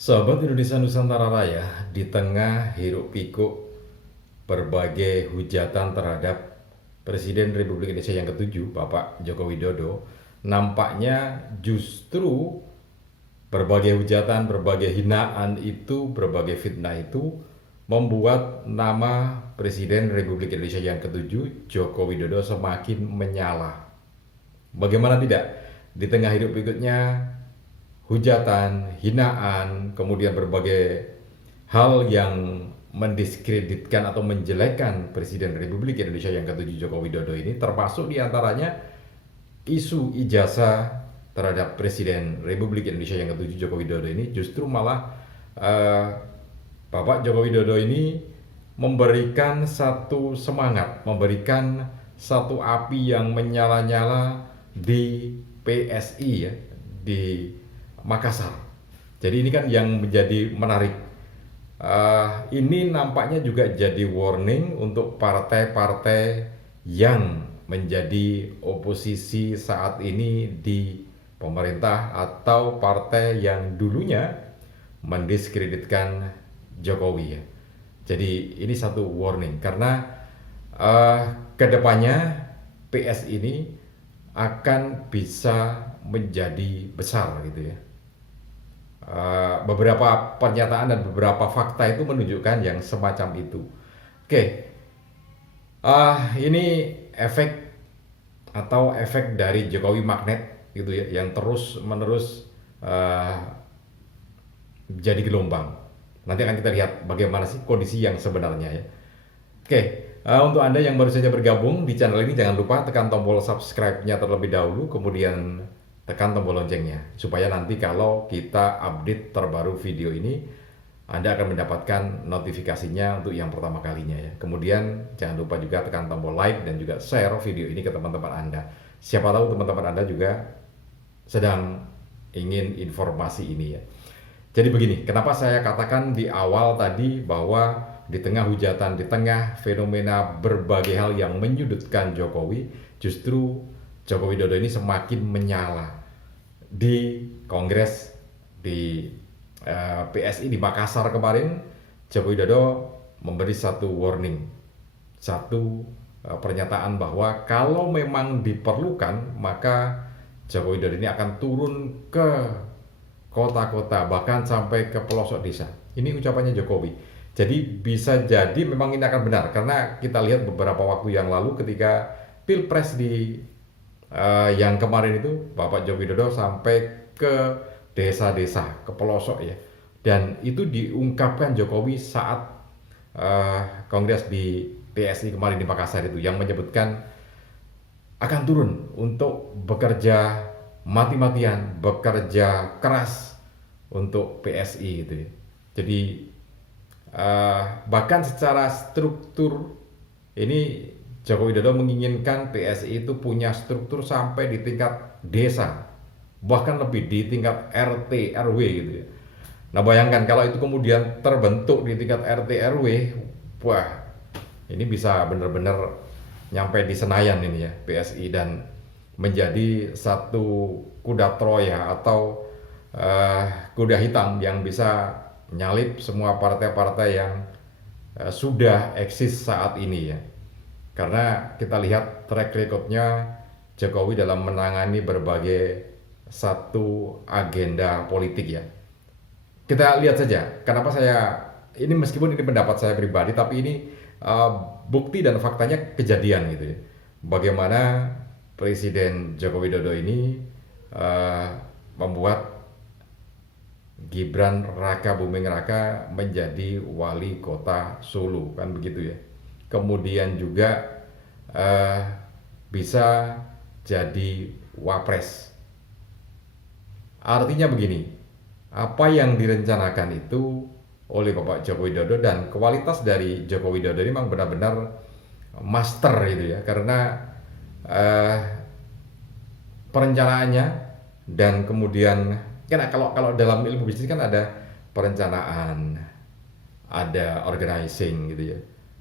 Sahabat Indonesia Nusantara Raya, di tengah hiruk pikuk berbagai hujatan terhadap Presiden Republik Indonesia yang ketujuh, Bapak Joko Widodo, nampaknya justru berbagai hujatan, berbagai hinaan itu, berbagai fitnah itu membuat nama Presiden Republik Indonesia yang ketujuh, Joko Widodo, semakin menyala. Bagaimana tidak? Di tengah hidup pikuknya, hujatan, hinaan, kemudian berbagai hal yang mendiskreditkan atau menjelekkan Presiden Republik Indonesia yang ketujuh Joko Widodo ini, termasuk diantaranya isu ijazah terhadap Presiden Republik Indonesia yang ketujuh Joko Widodo ini, justru malah eh, Bapak Joko Widodo ini memberikan satu semangat, memberikan satu api yang menyala-nyala di PSI ya, di Makassar. Jadi ini kan yang menjadi menarik. Ini nampaknya juga jadi warning untuk partai-partai yang menjadi oposisi saat ini di pemerintah atau partai yang dulunya mendiskreditkan Jokowi ya. Jadi ini satu warning karena kedepannya PS ini akan bisa menjadi besar gitu ya. Beberapa pernyataan dan beberapa fakta itu menunjukkan yang semacam itu. Oke, ini efek atau efek dari Jokowi magnet gitu ya, yang terus menerus jadi gelombang. Nanti akan kita lihat bagaimana sih kondisi yang sebenarnya ya. Oke, untuk Anda yang baru saja bergabung di channel ini, jangan lupa tekan tombol subscribe-nya terlebih dahulu, kemudian tekan tombol loncengnya, supaya nanti kalau kita update terbaru video ini, Anda akan mendapatkan notifikasinya untuk yang pertama kalinya ya. Kemudian jangan lupa juga tekan tombol like dan juga share video ini ke teman-teman Anda. Siapa tahu teman-teman Anda juga sedang ingin informasi ini ya. Jadi begini, kenapa saya katakan di awal tadi bahwa di tengah hujatan, di tengah fenomena berbagai hal yang menyudutkan Jokowi, justru Joko Widodo ini semakin menyala. Di Kongres di PSI di Makassar kemarin, Joko Widodo memberi satu warning, satu pernyataan bahwa kalau memang diperlukan, maka Joko Widodo ini akan turun ke kota-kota, bahkan sampai ke pelosok desa. Ini ucapannya Jokowi. Jadi bisa jadi memang ini akan benar, karena kita lihat beberapa waktu yang lalu ketika Pilpres di yang kemarin itu, Bapak Joko Widodo sampai ke desa-desa, ke pelosok ya. Dan itu diungkapkan Jokowi saat kongres di PSI kemarin di Makassar itu, yang menyebutkan akan turun untuk bekerja mati-matian, bekerja keras untuk PSI gitu ya. Jadi bahkan secara struktur ini Joko Widodo menginginkan PSI itu punya struktur sampai di tingkat desa, bahkan lebih di tingkat RT RW gitu ya. Nah bayangkan kalau itu kemudian terbentuk di tingkat RT RW, wah ini bisa benar-benar nyampe di Senayan ini ya PSI, dan menjadi satu kuda Troya atau kuda hitam yang bisa nyalip semua partai-partai yang sudah eksis saat ini ya. Karena kita lihat track recordnya Jokowi dalam menangani berbagai satu agenda politik ya. Kita lihat saja, kenapa saya ini, meskipun ini pendapat saya pribadi, tapi ini bukti dan faktanya kejadian gitu ya. Bagaimana Presiden Joko Widodo ini membuat Gibran Raka Buming Raka menjadi wali kota Solo, kan begitu ya. Kemudian juga bisa jadi wapres. Artinya begini, apa yang direncanakan itu oleh Bapak Joko Widodo, dan kualitas dari Joko Widodo ini memang benar-benar master itu ya, karena perencanaannya, dan kemudian kan kalau dalam ilmu bisnis kan ada perencanaan, ada organizing gitu ya,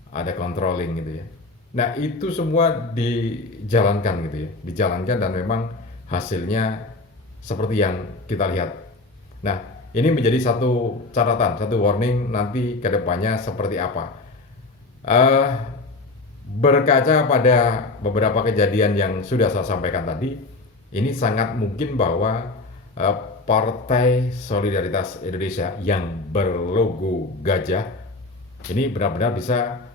ada controlling gitu ya. Nah itu semua dijalankan gitu ya, dijalankan, dan memang hasilnya seperti yang kita lihat. Nah ini menjadi satu catatan, satu warning nanti ke depannya seperti apa. Eh, Berkaca pada beberapa kejadian yang sudah saya sampaikan tadi, ini sangat mungkin bahwa eh, Partai Solidaritas Indonesia yang berlogo gajah ini benar-benar bisa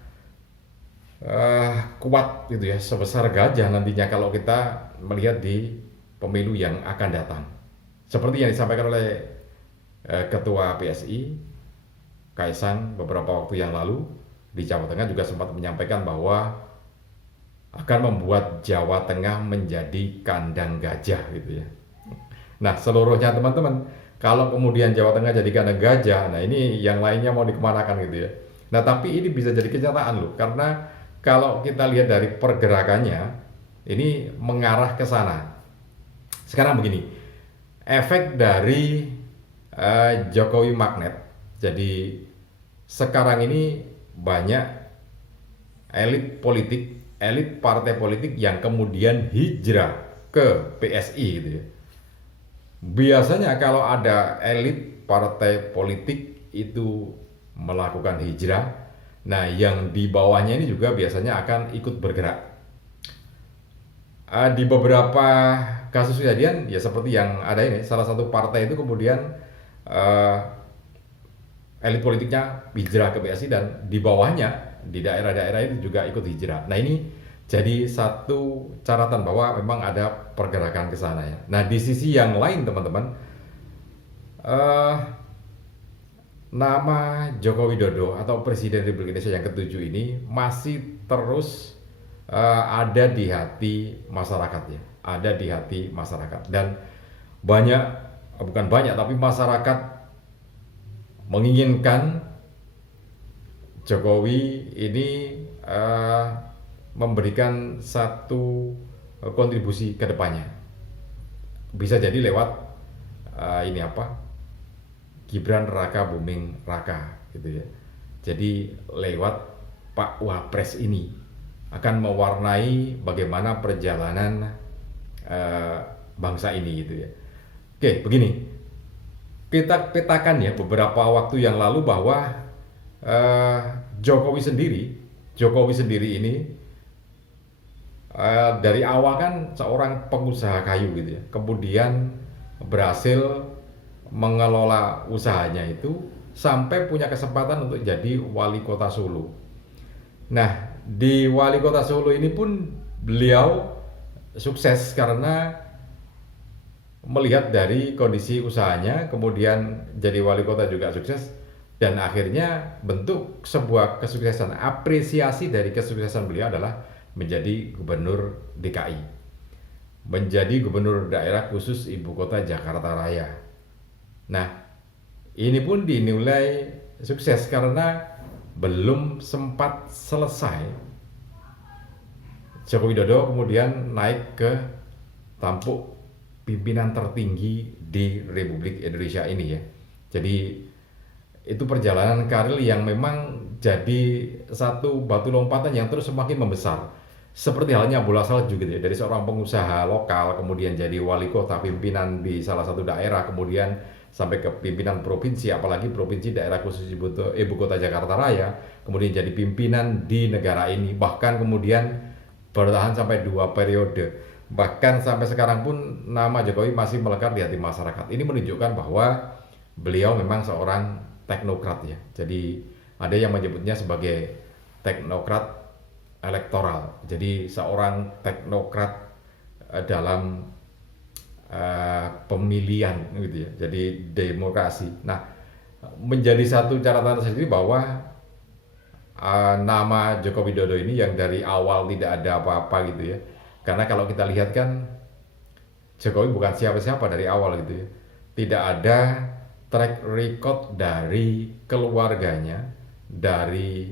kuat gitu ya, sebesar gajah nantinya kalau kita melihat di pemilu yang akan datang. Seperti yang disampaikan oleh Ketua PSI Kaisang beberapa waktu yang lalu di Jawa Tengah juga sempat menyampaikan bahwa akan membuat Jawa Tengah menjadi kandang gajah gitu ya. Nah, seluruhnya teman-teman, kalau kemudian Jawa Tengah jadi kandang gajah, nah ini yang lainnya mau dikemanakan gitu ya. Nah, tapi ini bisa jadi kenyataan loh, karena kalau kita lihat dari pergerakannya, ini mengarah ke sana. Sekarang begini, efek dari Jokowi magnet. Jadi sekarang ini banyak elit politik, elit partai politik yang kemudian hijrah ke PSI gitu ya. Biasanya kalau ada elit partai politik itu melakukan hijrah, nah yang di bawahnya ini juga biasanya akan ikut bergerak. Di beberapa kasus kejadian ya seperti yang ada ini, salah satu partai itu kemudian uh, elit politiknya hijrah ke PSI dan di bawahnya di daerah-daerah itu juga ikut hijrah. Nah ini jadi satu catatan bahwa memang ada pergerakan ke sana ya. Nah di sisi yang lain teman-teman, uh, nama Joko Widodo atau Presiden Republik Indonesia yang ke-7 ini masih terus ada di hati masyarakat ya, ada di hati masyarakat dan banyak, bukan banyak tapi masyarakat menginginkan Jokowi ini memberikan satu kontribusi ke depannya. Bisa jadi lewat ini apa? Gibran Raka Buming Raka gitu ya. Jadi lewat Pak Wapres ini akan mewarnai bagaimana perjalanan bangsa ini gitu ya. Oke, begini. Kita petakan ya beberapa waktu yang lalu bahwa Jokowi sendiri ini dari awal kan seorang pengusaha kayu gitu ya, kemudian berhasil mengelola usahanya itu sampai punya kesempatan untuk jadi wali kota Solo. Nah, di wali kota Solo ini pun beliau sukses karena melihat dari kondisi usahanya, kemudian jadi wali kota juga sukses, dan akhirnya bentuk sebuah kesuksesan. Apresiasi dari kesuksesan beliau adalah menjadi gubernur DKI, menjadi gubernur daerah khusus ibu kota Jakarta Raya. Nah, ini pun dinilai sukses karena belum sempat selesai Joko Widodo kemudian naik ke tampuk pimpinan tertinggi di Republik Indonesia ini ya. Jadi itu perjalanan karir yang memang jadi satu batu lompatan yang terus semakin membesar. Seperti halnya bola salju gitu ya, dari seorang pengusaha lokal kemudian jadi wali kota, pimpinan di salah satu daerah, kemudian sampai ke pimpinan provinsi, apalagi provinsi daerah khusus ibu kota Jakarta Raya, kemudian jadi pimpinan di negara ini, bahkan kemudian bertahan sampai 2 periode. Bahkan sampai sekarang pun nama Jokowi masih melekat di hati masyarakat. Ini menunjukkan bahwa beliau memang seorang teknokrat ya. Jadi ada yang menyebutnya sebagai teknokrat elektoral. Jadi seorang teknokrat dalam pemilihan gitu ya. Jadi demokrasi. Nah, menjadi satu catatan tersendiri bahwa nama Joko Widodo ini yang dari awal tidak ada apa-apa gitu ya. Karena kalau kita lihat kan Jokowi bukan siapa-siapa dari awal gitu ya. Tidak ada track record dari keluarganya, dari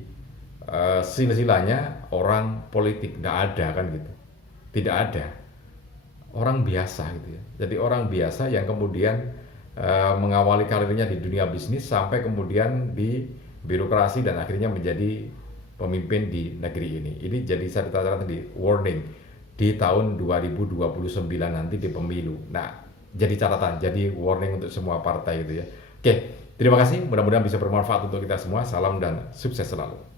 silsilahnya orang politik, tidak ada kan gitu. Tidak ada. Orang biasa gitu ya. Jadi orang biasa yang kemudian mengawali karirnya di dunia bisnis sampai kemudian di birokrasi dan akhirnya menjadi pemimpin di negeri ini. Ini jadi satu catatan di warning di tahun 2029 nanti di pemilu. Nah, jadi catatan, jadi warning untuk semua partai gitu ya. Oke, terima kasih. Mudah-mudahan bisa bermanfaat untuk kita semua. Salam dan sukses selalu.